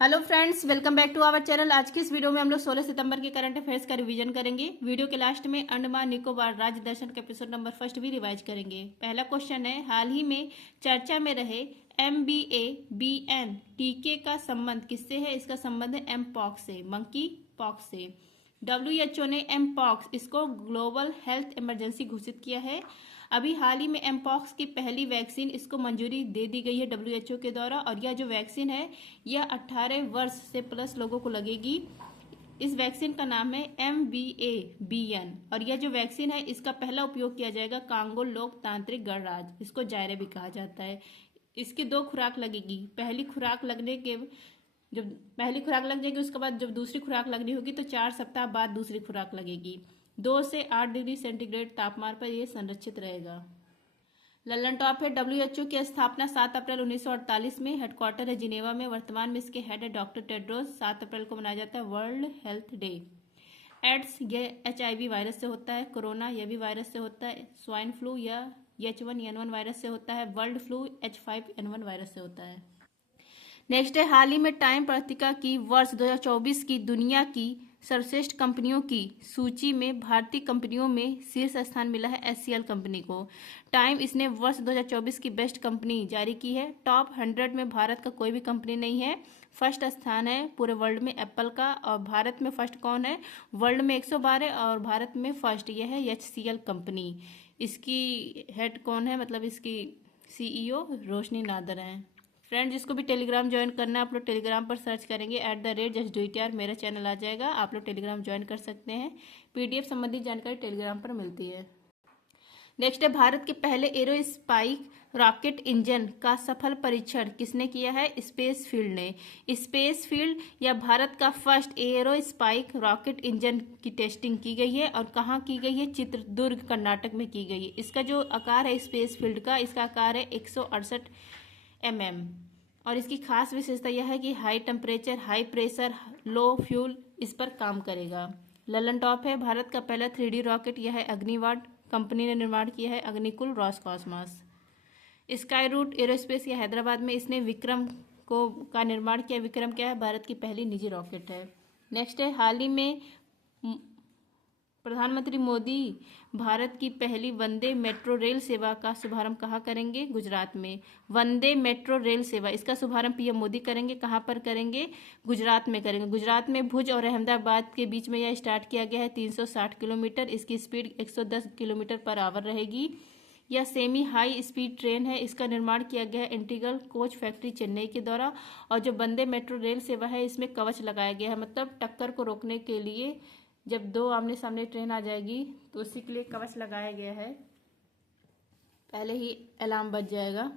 Hello friends, welcome back to our channel. आज की इस वीडियो में हम लोग 16 सितंबर के करंट अफेयर्स का रिवीजन करेंगे। वीडियो के लास्ट में अंडमान निकोबार राज्य दर्शन का एपिसोड नंबर फर्स्ट भी रिवाइज करेंगे। पहला क्वेश्चन है, हाल ही में चर्चा में रहे MBABN टीके का संबंध किससे है? इसका संबंध है एम पॉक्स से, मंकी पॉक्स से। WHO ने एम पॉक्स इसको ग्लोबल हेल्थ इमरजेंसी घोषित किया है। अभी हाल ही में एम पॉक्स की पहली वैक्सीन इसको मंजूरी दे दी गई है WHO के द्वारा, और यह जो वैक्सीन है यह 18 वर्ष से प्लस लोगों को लगेगी। इस वैक्सीन का नाम है MBABN, और यह जो वैक्सीन है इसका पहला उपयोग किया जाएगा कांगो लोकतांत्रिक गणराज्य, इसको जायरे भी कहा जाता है। इसकी 2 खुराक लगेगी। पहली खुराक लगने के जब पहली खुराक लग जाएगी उसके बाद जब दूसरी खुराक लगनी होगी तो 4 सप्ताह बाद दूसरी खुराक लगेगी। 2 से 8 डिग्री सेंटीग्रेड तापमान पर यह संरक्षित रहेगा। लल्लन टॉप है, WHO की स्थापना 7 अप्रैल 1948 में, हेडक्वार्टर है जिनेवा में। वर्तमान में इसके हेड है डॉक्टर टेड्रोस। 7 अप्रैल को मनाया जाता है वर्ल्ड हेल्थ डे। एड्स यह HIV वायरस से होता है। कोरोना यह भी वायरस से होता है। स्वाइन फ्लू यह H1N1 वायरस से होता है। बर्ड फ्लू H5N1 वायरस से होता है। नेक्स्ट है, हाल ही में टाइम पत्रिका की वर्ष 2024 की दुनिया की सर्वश्रेष्ठ कंपनियों की सूची में भारतीय कंपनियों में शीर्ष स्थान मिला है HCL कंपनी को। टाइम इसने वर्ष 2024 की बेस्ट कंपनी जारी की है। टॉप 100 में भारत का कोई भी कंपनी नहीं है। फर्स्ट स्थान है पूरे वर्ल्ड में एप्पल का, और भारत में फर्स्ट कौन है? वर्ल्ड में 112 और भारत में फर्स्ट यह है HCL कंपनी। इसकी हेड कौन है, मतलब इसकी CEO रोशनी नादर हैं। फ्रेंड, जिसको भी टेलीग्राम ज्वाइन करना है आप लोग टेलीग्राम पर सर्च करेंगे @justdoityar, मेरा चैनल आ जाएगा। आप लोग टेलीग्राम ज्वाइन कर सकते हैं। PDF संबंधी जानकारी टेलीग्राम पर मिलती है। नेक्स्ट है, भारत के पहले एरो स्पाइक रॉकेट इंजन का सफल परीक्षण किसने किया है? स्पेस फील्ड ने। स्पेस फील्ड या भारत का first arrow spike rocket engine की टेस्टिंग की गई है, और कहाँ की गई है? चित्रदुर्ग कर्नाटक में की गई है। इसका जो आकार है स्पेस फील्ड का, इसका आकार है 168 mm, और इसकी खास विशेषता यह है कि हाई टेम्परेचर, हाई प्रेशर, लो फ्यूल इस पर काम करेगा। ललन टॉप है, भारत का पहला 3D रॉकेट यह है अग्निवाट कंपनी ने निर्माण किया है। अग्निकुल रॉसकॉस्मॉस। स्काई रूट एरोस्पेस या हैदराबाद में इसने विक्रम का निर्माण किया। विक्रम क्या है? भारत की पहली निजी रॉकेट है। नेक्स्ट है, हाल ही में प्रधानमंत्री मोदी भारत की पहली वंदे मेट्रो रेल सेवा का शुभारंभ कहाँ करेंगे? गुजरात में। वंदे मेट्रो रेल सेवा, इसका शुभारंभ PM मोदी करेंगे। कहाँ पर करेंगे? गुजरात में करेंगे। गुजरात में भुज और अहमदाबाद के बीच में यह स्टार्ट किया गया है। 360 किलोमीटर, इसकी स्पीड 110 किलोमीटर पर आवर रहेगी। यह सेमी हाई स्पीड ट्रेन है। इसका निर्माण किया गया है इंटीग्रल कोच फैक्ट्री चेन्नई के द्वारा। और जो वंदे मेट्रो रेल सेवा है इसमें कवच लगाया गया है, मतलब टक्कर को रोकने के लिए जब 2 आमने सामने ट्रेन आ जाएगी तो उसी के लिए कवच लगाया गया है। पहले ही अलार्म बज जाएगा।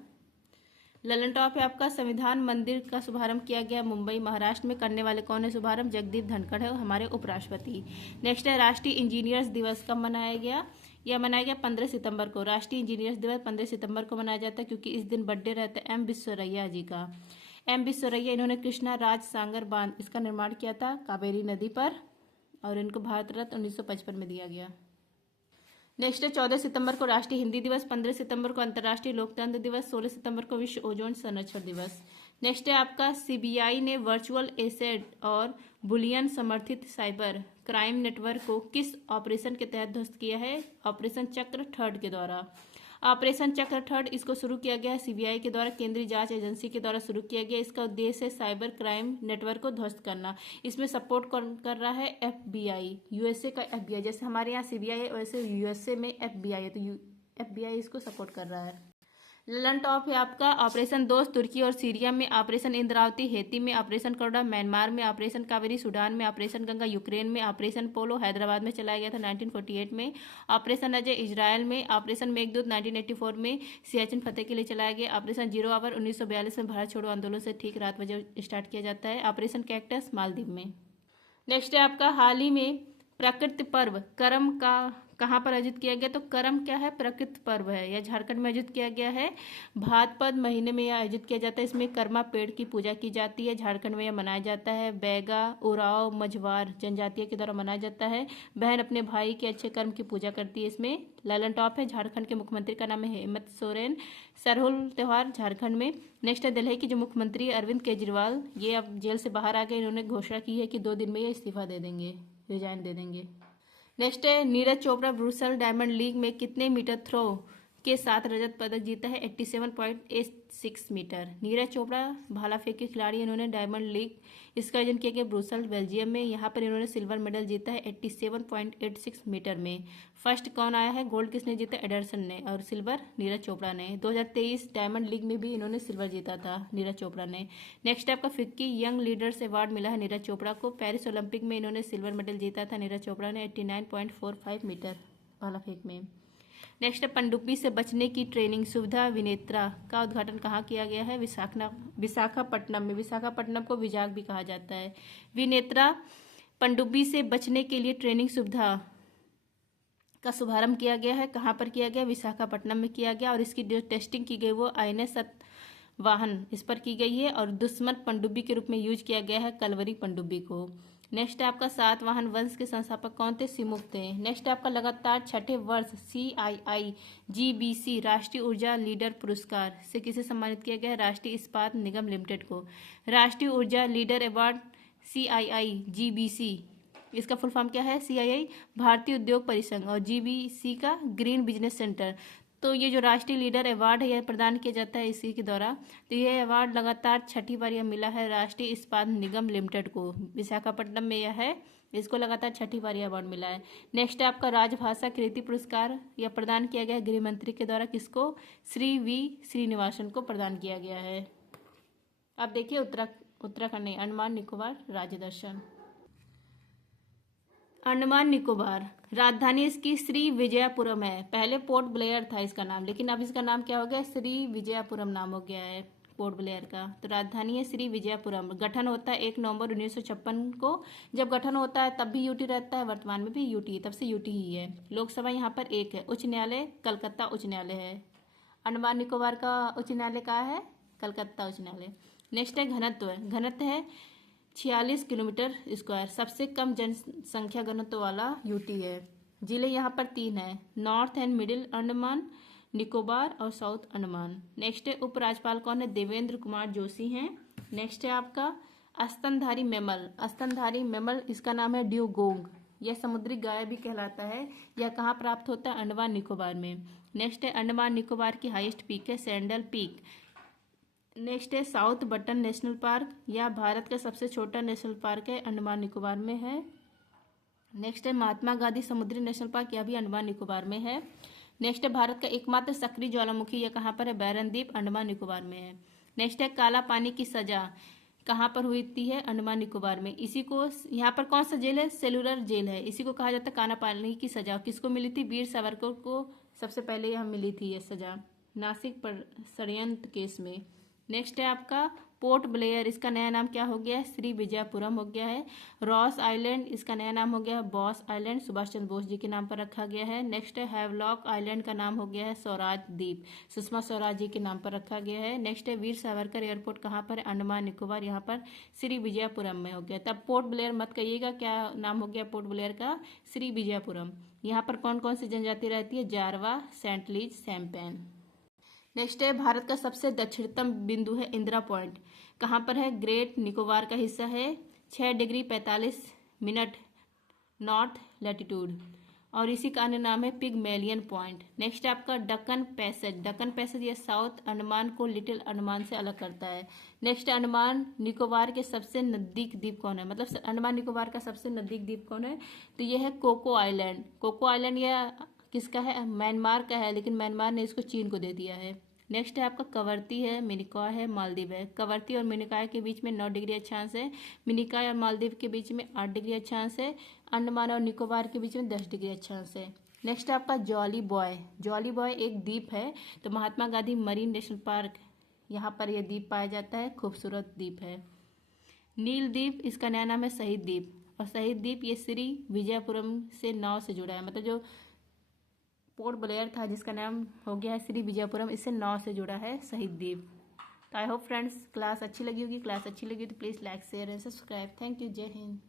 ललन टॉप है आपका, संविधान मंदिर का शुभारंभ किया गया मुंबई महाराष्ट्र में। करने वाले कौन है शुभारंभ? जगदीप धनखड़ है, हमारे उपराष्ट्रपति। नेक्स्ट है, राष्ट्रीय इंजीनियर्स दिवस कब मनाया गया? यह मनाया गया 15 सितंबर को। राष्ट्रीय इंजीनियर्स दिवस 15 सितंबर को मनाया जाता है क्योंकि इस दिन बर्थडे रहता है M विश्वेश्वरैया जी का। M विश्वेश्वरैया, इन्होंने कृष्णा राज सागर बांध इसका निर्माण किया था कावेरी नदी पर, और इनको भारत रत्न 1955 में दिया गया। नेक्स्ट है, 14 सितंबर को राष्ट्रीय हिंदी दिवस, 15 सितंबर को अंतर्राष्ट्रीय लोकतंत्र दिवस, 16 सितंबर को विश्व ओजोन संरक्षण दिवस। नेक्स्ट है आपका, CBI ने वर्चुअल एसेट और बुलियन समर्थित साइबर क्राइम नेटवर्क को किस ऑपरेशन के तहत ध्वस्त किया है? ऑपरेशन चक्र थर्ड के द्वारा। ऑपरेशन चक्र थर्ड इसको शुरू किया गया है CBI के द्वारा, केंद्रीय जांच एजेंसी के द्वारा शुरू किया गया। इसका उद्देश्य है साइबर क्राइम नेटवर्क को ध्वस्त करना। इसमें सपोर्ट कर रहा है FBI, USA का FBI। जैसे हमारे यहाँ CBI है वैसे USA में FBI है, तो FBI इसको सपोर्ट कर रहा है। ललन टॉप है आपका, ऑपरेशन दोस्त तुर्की और सीरिया में, ऑपरेशन इंद्रावती हैती में, ऑपरेशन करुणा म्यांमार में, ऑपरेशन कावेरी सूडान में, ऑपरेशन गंगा यूक्रेन में, ऑपरेशन पोलो हैदराबाद में चलाया गया था 1948 में, ऑपरेशन अजय इजरायल में, ऑपरेशन मेघदूत 1984 में सियाचिन फतेह के लिए चलाया गया, ऑपरेशन जीरो आवर 1942 में भारत छोड़ो आंदोलन से ठीक रात बजे स्टार्ट किया जाता है, ऑपरेशन कैक्टस मालदीव में। नेक्स्ट है आपका, हाल ही में प्रकृति पर्व करम का कहाँ पर आयोजित किया गया? तो करम क्या है? प्रकृति पर्व है, यह झारखंड में आयोजित किया गया है। भाद्रपद महीने में यह आयोजित किया जाता है। इसमें कर्मा पेड़ की पूजा की जाती है। झारखंड में यह मनाया जाता है। बैगा, उराव, मझवार जनजातियों के द्वारा मनाया जाता है। बहन अपने भाई के अच्छे कर्म की पूजा करती है। इसमें लालन टॉप है। झारखंड के मुख्यमंत्री का नाम है हेमंत सोरेन। सरहुल त्यौहार झारखंड में। नेक्स्ट है दिल्ली के जो मुख्यमंत्री अरविंद केजरीवाल, ये अब जेल से बाहर आ गए। इन्होंने घोषणा की है कि 2 दिन में ये इस्तीफा दे देंगे, रिजाइन दे देंगे। नेक्स्ट है Neeraj Chopra Brussels diamond league में कितने मीटर थ्रो के साथ रजत पदक जीता है? 87.86 मीटर। नीरज चोपड़ा भाला फेंक के खिलाड़ी, इन्होंने डायमंड लीग इसका आयोजन किया गया ब्रुसेल बेल्जियम में। यहाँ पर इन्होंने सिल्वर मेडल जीता है 87.86 मीटर में। फर्स्ट कौन आया है? गोल्ड किसने जीता? एडरसन ने, और सिल्वर नीरज चोपड़ा ने। 2023 डायमंड लीग में भी इन्होंने सिल्वर जीता था नीरज चोपड़ा ने। नेक्स्ट आपका फिक्की यंग लीडर्स अवार्ड मिला है नीरज चोपड़ा को। पेरिस ओलंपिक में इन्होंने सिल्वर मेडल जीता था नीरज चोपड़ा ने 89.45 मीटर भाला फेंक में। नेक्स्ट पनडुब्बी से बचने की ट्रेनिंग सुविधा विनेत्रा का उद्घाटन कहाँ किया गया है? विशाखापट्टनम में। विशाखापट्टनम को विजाग भी कहा जाता है। विनेत्रा पनडुब्बी से बचने के लिए ट्रेनिंग सुविधा का शुभारंभ किया गया है। कहाँ पर किया गया? विशाखापट्टनम में किया गया। और इसकी जो टेस्टिंग की गई वो INS वाहन इस पर की गई है। और दुश्मन पनडुब्बी के रूप में यूज किया गया है कलवरी पनडुब्बी को। नेक्स्ट आपका सातवाहन वंश के संस्थापक कौन थे? सिमुक थे। नेक्स्ट आपका लगातार छठे वर्ष CII-GBC राष्ट्रीय ऊर्जा लीडर पुरस्कार से किसे सम्मानित किया गया है? राष्ट्रीय इस्पात निगम लिमिटेड को। राष्ट्रीय ऊर्जा लीडर अवार्ड CII-GBC, इसका फुल फॉर्म क्या है? CII भारतीय उद्योग परिसंघ और GBC का ग्रीन बिजनेस सेंटर। तो ये जो राष्ट्रीय लीडर अवार्ड है यह प्रदान किया जाता है इसी के द्वारा। तो यह अवार्ड लगातार छठी बार यह मिला है राष्ट्रीय इस्पात निगम लिमिटेड को। विशाखापट्टनम में यह है, इसको लगातार छठी बार यह अवार्ड मिला है। नेक्स्ट आपका राजभाषा कृति पुरस्कार यह प्रदान किया गया है गृह मंत्री के द्वारा। किसको? श्री V श्रीनिवासन को प्रदान किया गया है। अब देखिए उत्तराखंड नहीं, अंडमान निकोबार राज्य दर्शन। अंडमान निकोबार राजधानी इसकी श्री विजयपुरम है। पहले पोर्ट ब्लेयर था इसका नाम, लेकिन अब इसका नाम क्या हो गया? श्री विजयपुरम नाम हो गया है पोर्ट ब्लेयर का। तो राजधानी है श्री विजयपुरम। गठन होता है 1 नवंबर 1956 को। जब गठन होता है तब भी यूटी रहता है, वर्तमान में भी यूटी, तब से यूटी ही है। लोकसभा यहाँ पर 1 है। उच्च न्यायालय कलकत्ता उच्च न्यायालय है। अंडमान निकोबार का उच्च न्यायालय कहाँ है? कलकत्ता उच्च न्यायालय। नेक्स्ट है घनत्व। घनत्व है 46 किलोमीटर स्क्वायर। सबसे कम जनसंख्या घनत्व वाला यूटी है। जिले यहाँ पर 3 है, north and middle Andaman Nicobar और साउथ अंडमान। नेक्स्ट है उपराज्यपाल कौन है? देवेंद्र कुमार जोशी हैं। नेक्स्ट है आपका स्तनधारी मैमल। स्तनधारी मैमल इसका नाम है ड्यूगोंग। यह समुद्री गाय भी कहलाता है। यह कहाँ प्राप्त होता है? अंडमान निकोबार में। नेक्स्ट है अंडमान निकोबार की हाईएस्ट पीक है सैंडल पीक। नेक्स्ट है साउथ बटन नेशनल पार्क, यह भारत का सबसे छोटा नेशनल पार्क है, अंडमान निकोबार में है। नेक्स्ट है महात्मा गांधी समुद्री नेशनल पार्क, यह भी अंडमान निकोबार में है। नेक्स्ट है भारत का एकमात्र सक्रिय ज्वालामुखी, यह कहाँ पर है? बैरन द्वीप, अंडमान निकोबार में है। नेक्स्ट है काला पानी की सजा कहाँ पर हुई थी? है अंडमान निकोबार में। इसी को यहाँ पर कौन सा जेल है? सेलुलर जेल है। इसी को कहा जाता है काला पानी की सजा। किसको मिली थी? वीर सावरकर को सबसे पहले यह मिली थी यह सजा, नासिक पर षड्यंत्र केस में। नेक्स्ट है आपका पोर्ट ब्लेयर, इसका नया नाम क्या हो गया है? श्री विजयपुरम हो गया है। रॉस आइलैंड, इसका नया नाम हो गया है बॉस आइलैंड, सुभाष चंद्र बोस जी के नाम पर रखा गया है। नेक्स्ट है हैवलॉक आइलैंड का नाम हो गया है स्वराज द्वीप, सुषमा स्वराज जी के नाम पर रखा गया है। नेक्स्ट है वीर सावरकर एयरपोर्ट कहाँ पर है? अंडमान निकोबार, यहाँ पर श्री विजयपुरम में हो गया। तब पोर्ट ब्लेयर मत कहिएगा, क्या नाम हो गया पोर्ट ब्लेयर का? श्री विजयपुरम। यहाँ पर कौन कौन सी जनजाति रहती है? जारवा, सेंटलीज, सैम्पेन। नेक्स्ट है भारत का सबसे दक्षिणतम बिंदु है इंदिरा पॉइंट, कहाँ पर है? ग्रेट निकोबार का हिस्सा है, 6 डिग्री 45 मिनट नॉर्थ लैटिट्यूड, और इसी का अन्य नाम है पिगमेलियन पॉइंट। नेक्स्ट आपका डक्कन पैसेज। डक्कन पैसेज ये साउथ अंडमान को लिटिल अंडमान से अलग करता है। नेक्स्ट अंडमान निकोबार के सबसे नजदीक द्वीप कौन है? मतलब अंडमान निकोबार का सबसे नजदीक द्वीप कौन है? तो ये है कोको आइलैंड। कोको आइलैंड यह किसका है? म्यांमार का है, लेकिन म्यांमार ने इसको चीन को दे दिया है। नेक्स्ट है आपका कवरती है, मिनिकॉय है, मालदीव है। कवरती और मिनिकॉय के बीच में 9 डिग्री अक्षांश है। मिनिकॉय और मालदीव के बीच में 8 डिग्री अक्षांश है। अंडमान और निकोबार के बीच में 10 डिग्री अक्षांश है। नेक्स्ट आपका जॉली बॉय। जॉली बॉय एक द्वीप है। तो Mahatma Gandhi marine national park, यहाँ पर यह द्वीप पाया जाता है, खूबसूरत द्वीप है। नील द्वीप, इसका नया नाम है शहीद द्वीप। और शहीद द्वीप ये श्री विजयपुरम से नाव से जुड़ा है, मतलब जो पोर्ट ब्लेयर था जिसका नाम हो गया है श्री विजयपुरम, इससे नाव से जुड़ा है शहीद द्वीप। तो आई होप फ्रेंड्स क्लास अच्छी लगी होगी। क्लास अच्छी लगी तो please like share and subscribe. Thank you. जय हिंद।